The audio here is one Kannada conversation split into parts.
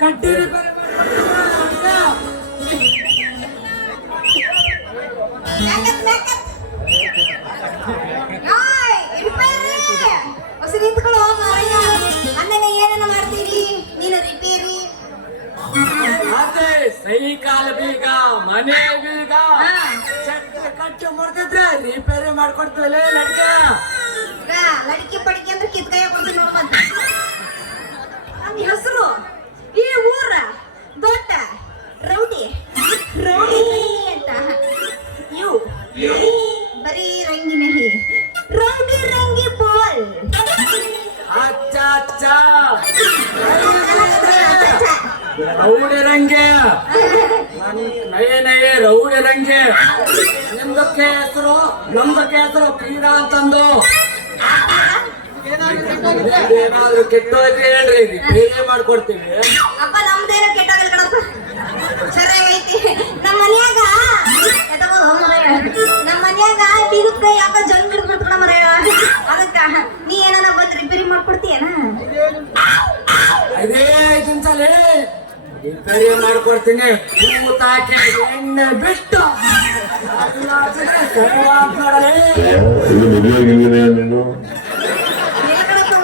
ಕಡ್ಡಿ ನಿಂತ್ಕೊಳ್ಳೋ ಮಾರಯ್ಯ. ಅಂದಾಗ ಏನೇನ ಮಾಡ್ತೀರಿ ನೀನು ರಿಪೇರಿ? ಅದೇ ಸೈಕಾಲ ಬೀಗ, ಮನೆ ಬೀಗ, ಕಟ್ಟು ಮುಡ್ದಿದ್ರೆ ರಿಪೇರಿ ಮಾಡ್ಕೊಡ್ತೀವಲ್ಲ ಲಡ್ಕ. ಲಡಿಕೆ ಪಡಿಕೆ ಅಂದ್ರೆ ಕಿತ್ಕಾಯ ಕೊಡ್ತೀನಿ ನೋಡ್. ಮತ್ತೆ ನನ್ನ ಹೆಸರು ಈ ಊರ ದೊಡ್ಡ ರೌಡಿ ರೌಡಿ ಅಂತ. ಇವು ಬರೀ ರಂಗಿ ನಹಿ ರೌಡಿ ರಂಗಿ ಬೋಲ್. ಅಚ್ಚಾ ಅಚ್ಚಾ ರೌಡಿ ರಂಗೆ, ನಯೇ ನಯೇ ರೌಡಿ ರಂಗೆ. ನಿಮ್ದಕ್ಕೆ ಹೆಸರು ನಮ್ದಕ್ಕೆ ಹೆಸರು ಪೀಡಾ ಅಂತಂದು. ಏನಾದ್ರು ಕೆಟ್ಟೋದ್ರೆ ಹೇಳ್ರಿ, ಬೇರೆ ಮಾಡ್ಕೊಡ್ತೀವಿ. ಅಪ್ಪ ನಮ್ದೇನೋ ಕೆಟ್ಟೋಗಲ್ ಕಣಪ್ಪ, ಸರಿಯಾಗೈತಿ. ನಮ್ಮ ಮನ್ಯಾಗ ಬೀಗಕ್ಕ ಯಾಕ ಜಂಗ್ ಹಿಡ್ಕೊಂಡ್ಕಣ ಮರ. ಅದಕ್ಕ ನೀ ಏನಾನ ಬಂದ್ ರಿಪೇರಿ ಮಾಡ್ಕೊಡ್ತೀಯನ? ಅದೇ ಇದನ್ಸಲೇ ರಿಪೇರಿ ಮಾಡ್ಕೊಡ್ತೀನಿ. ಕೂತಾಕಿ ಎಣ್ಣೆ ಬಿಟ್ಟು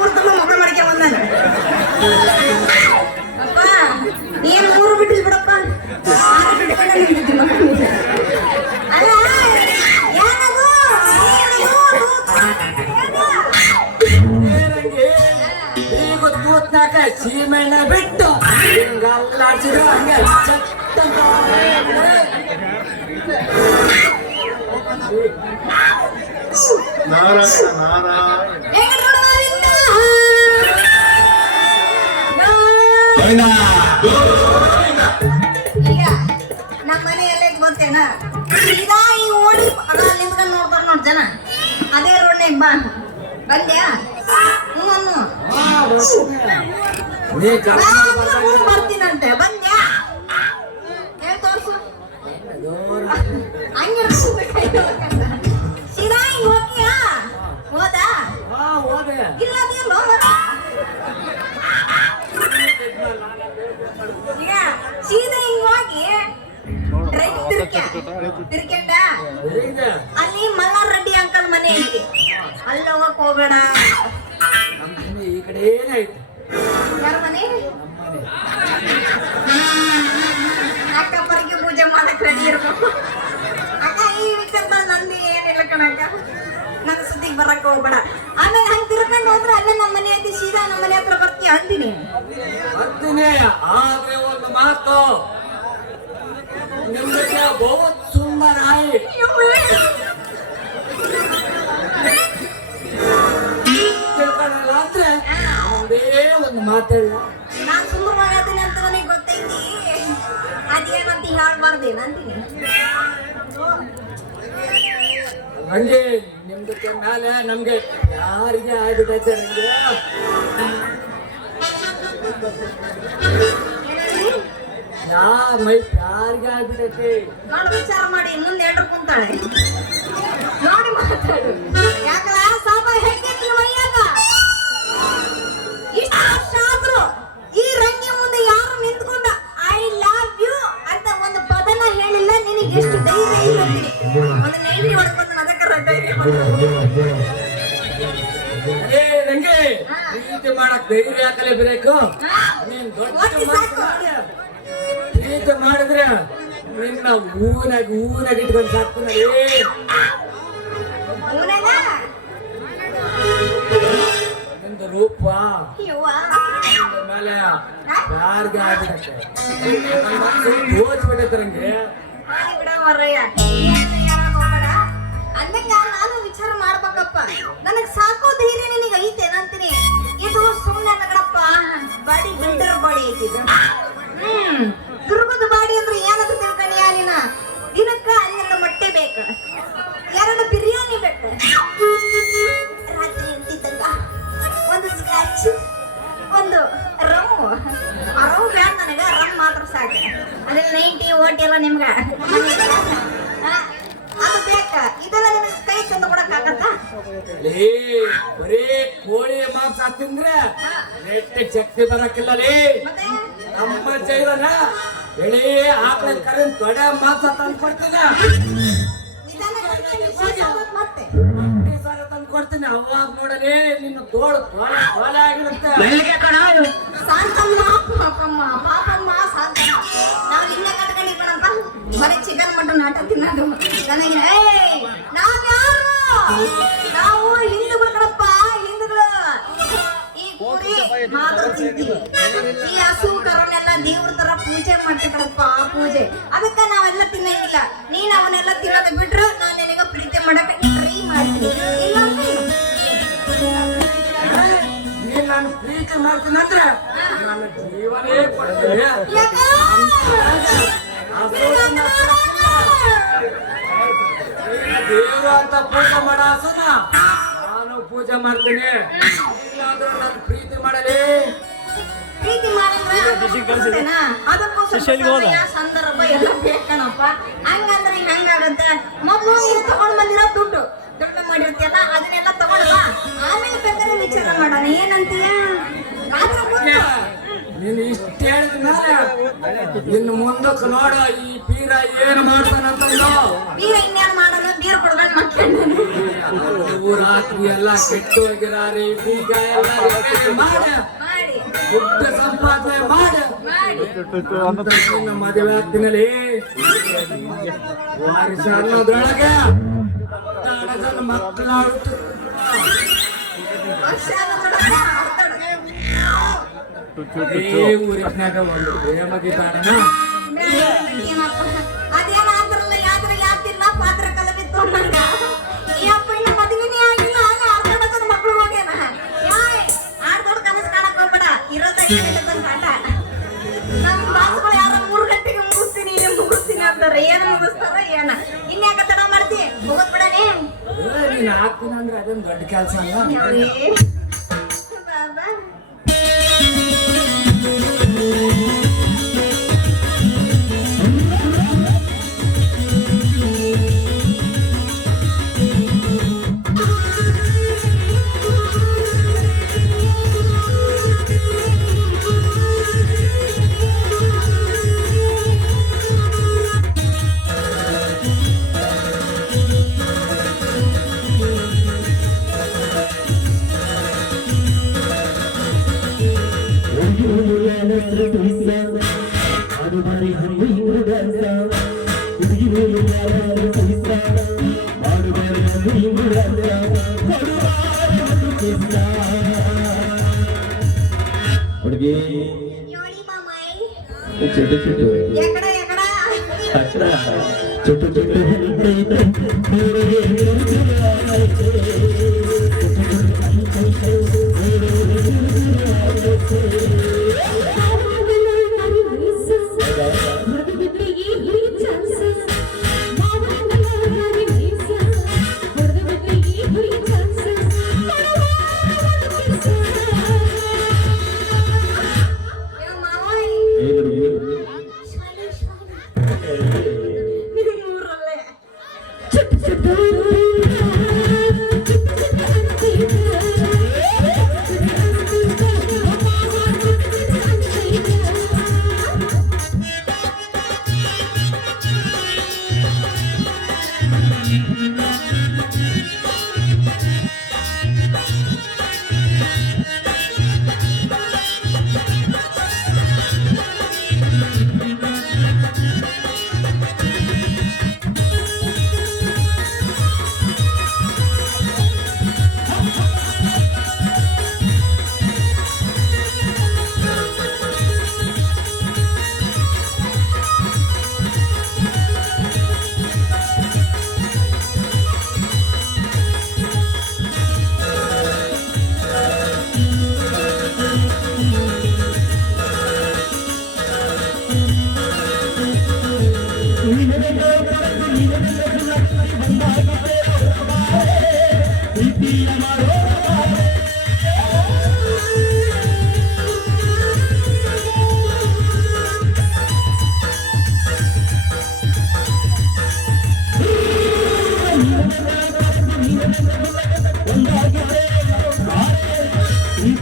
ಊರ್ ತುಂಬ ಮಕ್ಕಳು ಮಾಡ್ಕೆ ಬಂದಾನ. ಅಪ್ಪ ನೀನ್ ಊರು ಬಿಟ್ಟಿಸ್ಬಿಡಪ್ಪ. ಅಲ್ಲ ಏನದು ಈಗ ತೂತ್ನಾಕ ಸೀಮೆಣ್ಣ ಬಿಟ್ಟು ಹಿಂಗಲ್ಲಾಡ್ಸಿದ್ರು ಹಂಗೆ ನಾರಾಯಣ ನಾರಾಯಣ. ಈಗ ನಮ್ಮ ಮನೆ ಎಲ್ಲ ಗೊತ್ತೇನ? ಸೀದಾ ಈ ಓಡಿ ನಿಂತ್ಕೊಂಡು ನೋಡ್ತಾರೆ ನೋಡ್ ಜನ. ಅದೇ ರೋಡ್ನಾಗ ಬಾ. ಬಂದ್ಯಾ? ಬರ್ತೀನಂತೆ. ಬಂದ್ಯಾ? ಹೇಳ್ ತೋರ್ಸು. ಹಂಗೆ ಸೀದಾ ಹಿಂಗ್ ಹೋಗ್ತೀಯಾ? ಹೋದಾ ಇಲ್ಲ ನೀನು ಈಗ ಸೀದಾ ಹಿಂಗ್ ಹೋಗಿ ತಿರ್ಕೆಂಡ ಅಲ್ಲಿ ಮಲ್ಲಾರ್ ರೆಡ್ಡಿ ಅಂಕಲ್ ಮನೆ ಐತಿ. ಅಲ್ಲಿ ಹೋಗಕ್ ಹೋಗ್ಬೇಡ. ಈ ಕಡೆ ಏನಾಯ್ತು? ಯಾರ ಮನೆ? ಅಕ್ಕ ಪರಿಗೆ ಪೂಜೆ ಮಾಡಕ್ ರೆಡಿ ಇರ್ಬೇಕು. ಅಕ್ಕ ಈ ವಿಚಾರದಲ್ಲಿ ನಂದು ಏನಿಲ್ಲ ಕಣಕ್ಕ. ನನ್ನ ಸುದ್ದಿಗೆ ಬರಕ್ ಹೋಗ್ಬೇಡ. ಆಮೇಲೆ ಹಂಗ ತಿರ್ಕೊಂಡು ಹೋದ್ರೆ ಅಲ್ಲೇ ನಮ್ಮ ಮನೆ ಐತಿ. ಸೀದಾ ನಮ್ಮ ಮನೆ ಹತ್ರ ಬರ್ತೀಯ ಅಂತೀನಿ. ಆದ್ರೆ ಒಂದು ಮಾತು, ನಿಮ್ಗೆ ಬಹುತ್ ಸುಂದರ ಆಯಿ. ತಿಳ್ಕೊಳ್ಳಲ್ಲ ಅಂದ್ರೆ ಒಂದೇ ಒಂದು ಮಾತಲ್ಲ. ನಾನ್ ಸುಂದರವಾಗತ್ತೀನಿ ಅಂತ ನನಗೆ ಗೊತ್ತೈತಿ. ಅದೇನಂತ ಹೇಳ್ಬಾರ್ದೇನ ಅಂತೀನಿ. ಹಂಗೆ ನಿಮ್ದಕ್ಕೆ ಮೇಲೆ ನಮ್ಗೆ ಯಾರಿಗೆ ಆಗ್ಬಿಟ್ಟೈತೆ ನಂಗೆ. ಯಾರಿಗೆ ಆಗ್ಬಿಟ್ಟೈತಿ ನೋಡು, ವಿಚಾರ ಮಾಡಿ ಮುಂದೆ ಎಂಟ್ರು ಕುಂತಾಳೆ ನೋಡಿ ಮಾತಾಡು. ಯಾಕಲ್ಲ ಸಾಬ ಹೆಂಗೈತಿ ಮೈಯಾಗ? ಇಷ್ಟು ವರ್ಷ ಆದ್ರು ಈ ರಂಗಿ ಮುಂದೆ ಯಾರು ನಿಂತ್ಕೊಂಡ ಐ ಲವ್ ಯು ಅಂತ ಒಂದು ಪದನ ಹೇಳಿಲ್ಲ. ನಿನಗೆ ಎಷ್ಟು ಧೈರ್ಯ ಇಲ್ಲ? ಒಂದು ನೈಟಿ ಹೊಡ್ಕೊಂಡು ಅದಕ್ಕೆ ಧೈರ್ಯ ನಂಗೆ ಪ್ರೀತಿ ಮಾಡಕ್ ಧೈರ್ಯ ಹಾಕಲೇ ಬೇಕು. ನೀನ್ ದೊಡ್ಡ ಪ್ರೀತಿ ಮಾಡಿದ್ರೆ ನಿನ್ನ ಊನಾಗ ಇಟ್ಕೊಂಡು ಸಾಕು. ನಿಂದು ರೂಪ ಮೇಲೆ ಯಾರಿಗೆ ಆಗ್ಬಿಡತ್ತೆ ಓದ್ಬಿಟ್ಟೈತೆ ನಂಗೆ. ಅಂದಂಗ ನಾನು ವಿಚಾರ ಮಾಡ್ಬೇಕಪ್ಪ. ನನಗ್ ಸಾಕೋ ಧೈರ್ಯ ನಿನಗೆ ಐತೇನಂತೀನಿ. ಇದು ಸುಮ್ಮನೆ ನಗಡಪ್ಪ. ಬಾಡಿ ಬಿಲ್ಡರ್ ಬಾಡಿ ಐತಿದ್ದು. ದುರ್ಗದ ಬಾಡಿ ಅಂದ್ರೆ ಏನಂತ ತಿಳ್ಕೊಂಡಿಯ ನೀನ? ದಿನಕ್ಕ 12 ಮೊಟ್ಟೆ ಬೇಕು, 2 ಬಿರಿಯಾನಿ ಬೇಕು, ರಾತ್ರಿ ಎಂಟಿದ್ದಂಗ ಒಂದು ಸ್ಕ್ರಾಚ್, ಒಂದು ರಮ್ಮು, ಲೇ ಬರೀ ಕೋಳಿ ಮಾಂಸ ತಿಂದ್ರೆ ನೆಟ್ಟಿ ಶಕ್ತಿ ಬರಕ್ಕಿಲ್ಲ ಲೇ. ಮತ್ತೆ ನಮ್ಮ ಜೈವನ ಎಳೆ ಆಕಳ ಕರೆನ್ ತೊಡೆ ಮಾಂಸ ತಂದು ಕೊಡ್ತೀನಿ, ಮತ್ತೆ ತಂದು ಕೊಡ್ತೀನಿ. ಅವಾಗ ನೋಡಲೇ ನಿನ್ನ ತೋಳು ತೋಳ ತೋಳ ಆಗಿರುತ್ತೆ. ಸಾಂತಮ್ಮ ಪಾಪಮ್ಮ ಪಾಪಮ್ಮ ಸಾಂತಮ್ಮ ನಾವು ಇಲ್ಲೇ ಕಟ್ಕೊಂಡಿರೋಣಪ್ಪ. ಬರೀ ಚಿಕನ್ ಮಟನ್ ಆಟ ತಿನ್ನೋದು ನನಗೆ. ನಾವ್ಯಾರು? ನಾವು ಹಿಂದೂಗಳು ಕಣಪ್ಪ, ಹಿಂದೂಗಳು. ಈ ಕುರಿ ಮಾತ್ರ ತಿಂತೀವಿ, ಈ ಹಸು ಕರುನೆಲ್ಲ ದೇವ್ರ ತರ ಪೂಜೆ ಮಾಡ್ತೀವಿ ಕಣಪ್ಪ, ಪೂಜೆ. ಅದಕ್ಕ ನಾವೆಲ್ಲ ತಿನ್ನಂಗಿಲ್ಲ. ನೀನ್ ಅವನ್ನೆಲ್ಲ ತಿನ್ನೋದು ಬಿಟ್ರು ನಾನು ನಿನಗ ಪ್ರೀತಿ ಮಾಡಕ್ಕೆ ಟ್ರೈ ಮಾಡ್ತೀನಿ. ಇಲ್ಲ ನೀನ್ ನಾನು ಪ್ರೀತಿ ಮಾಡ್ತೀನಿ ಅಂದ್ರೆ ನನ್ನ ಜೀವನೇ ಕೊಡ್ತೀನಿ. ದೇವರು ಅಂತ ಪೂಜೆ ಮಾಡ ಹಸುನ ನಾನು ಪೂಜೆ ಮಾಡ್ತೀನಿ. ಇಲ್ಲಾಂದ್ರೆ ನಾನು ಪ್ರೀತಿ ಮಾಡಲಿ. ಪ್ರೀತಿ ಮಾಡಿದ್ರೆ ಅದಕ್ಕೋಸ್ಕರ ಸಮಯ, ಸಂದರ್ಭ ಎಲ್ಲ ಬೇಕಣಪ್ಪ. ಹಂಗಂದ್ರೆ ಹಂಗಾಗತ್ತೆ. ಮೊದಲು ನೀನು ತಗೊಂಡ್ ಬಂದಿರೋ ದುಡ್ಡು ಮಾಡಿರ್ತೀಯಲ್ಲ ಅದನ್ನೆಲ್ಲ ತಗೊಳ್ಳ, ಆಮೇಲೆ ಬೇಕಾದ್ರೆ ವಿಚಾರ ಮಾಡೋಣ. ಏನಂತೀಯ? ನೀನು ಇಷ್ಟ ಹೇಳಿದ ಮೇಲೆ ಇನ್ನು ಮುಂದಕ್ಕೆ ನೋಡ ಈ ಬೀರ ಏನು ಮಾಡ್ತಾನಂತಂದು. ಬೀರ ಇನ್ನೇನು ಮಾಡೋಣ? ಬೀರ್ ಕೊಡ್ಕೊಂಡು ಮಾಡ್ಕೊಂಡು ರಾತ್ರಿ ಎಲ್ಲ ಕೆಟ್ಟು ಹೋಗಿರಾರಿ ಬೀಗ ಎಲ್ಲ ಮಾಡಿ ಮಾಡಿ ದುಡ್ಡು ಸಂಪಾದನೆ ಮಾಡಿ ನಿನ್ನ ಮದುವೆ ಆಗ್ತೀನಲ್ಲಿ ವಾರಿಸ ಅನ್ನೋದ್ರೊಳಗೆ ಮಕ್ಕಳ ವರ್ಷ ಆಗೋದ್ರೊಳಗೆ ಆಡ್ತಾಳೆ. ಊರಿನಾಗ ಒಂದು ಪ್ರೇಮಗಿತಾಡನ ಏನಪ್ಪ ಅದೇನಾದ್ರಲ್ಲ ಯಾವ್ದ್ರ ಯಾತಿಲ್ಲ ಪಾತ್ರ ಕಲಬಿತ್ತು ಅನ್ನಂಗ. ಈ ಅಪ್ಪ ಇನ್ನು ಮದುವೆನೇ ಆಗಿಲ್ಲ, ಆಗ ಆಡ್ತಾಡೋದ್ ಮಕ್ಳು ಹೋಗ್ಯಾನ. ಆಡ್ದೋಡ್ ಕನಸು ಕಾಣಕ್ ಹೋಗ್ಬೇಡ, ಇರೋದ ತನಕ ಆಟ. ನಮ್ ಬಾಸುಗಳು ಯಾರೋ 3 ಗಂಟೆಗೆ ಮುಗಿಸ್ತೀನಿ ಇಲ್ಲಿ ಮುಗಿಸ್ತೀನಿ ಅಂತಾರೆ. ಏನು ಮುಗಿಸ್ತಾರ ಏನ? ಇನ್ಯಾಕ ತಡ ಮಾಡ್ತಿ? ಹೋಗೋದ್ ಬಿಡನೆ. ನೀನ್ ಹಾಕ್ತೀನಿ ಅಂದ್ರೆ ಅದೊಂದು ದೊಡ್ಡ ಕೆಲಸ ಅಲ್ಲ. ಬಾಬಾ ಹುಡುಗಿ ಯೋಳಿ ಮಾಮಾಯಿ ಚುಟ್ಟು ಚುಟ್ಟು ಎಕಡ ಎಕಡ ಅತ್ರ ಚುಟ್ಟು ಚುಟ್ಟು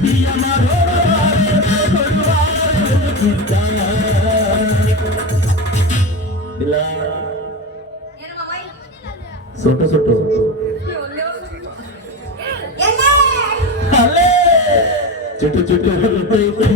ಪ್ರಿಯ ಮಾಡೋಣ ಇಲ್ಲ ಏನು ಮಾಮೈ ಸೊಟ್ಟು ಸೊಟ್ಟು ಎಣ್ಣೆ ಅಲ್ಲೇ ಚುಟ್ಟು ಚುಟ್ಟು ಬರ್ತೈತೆ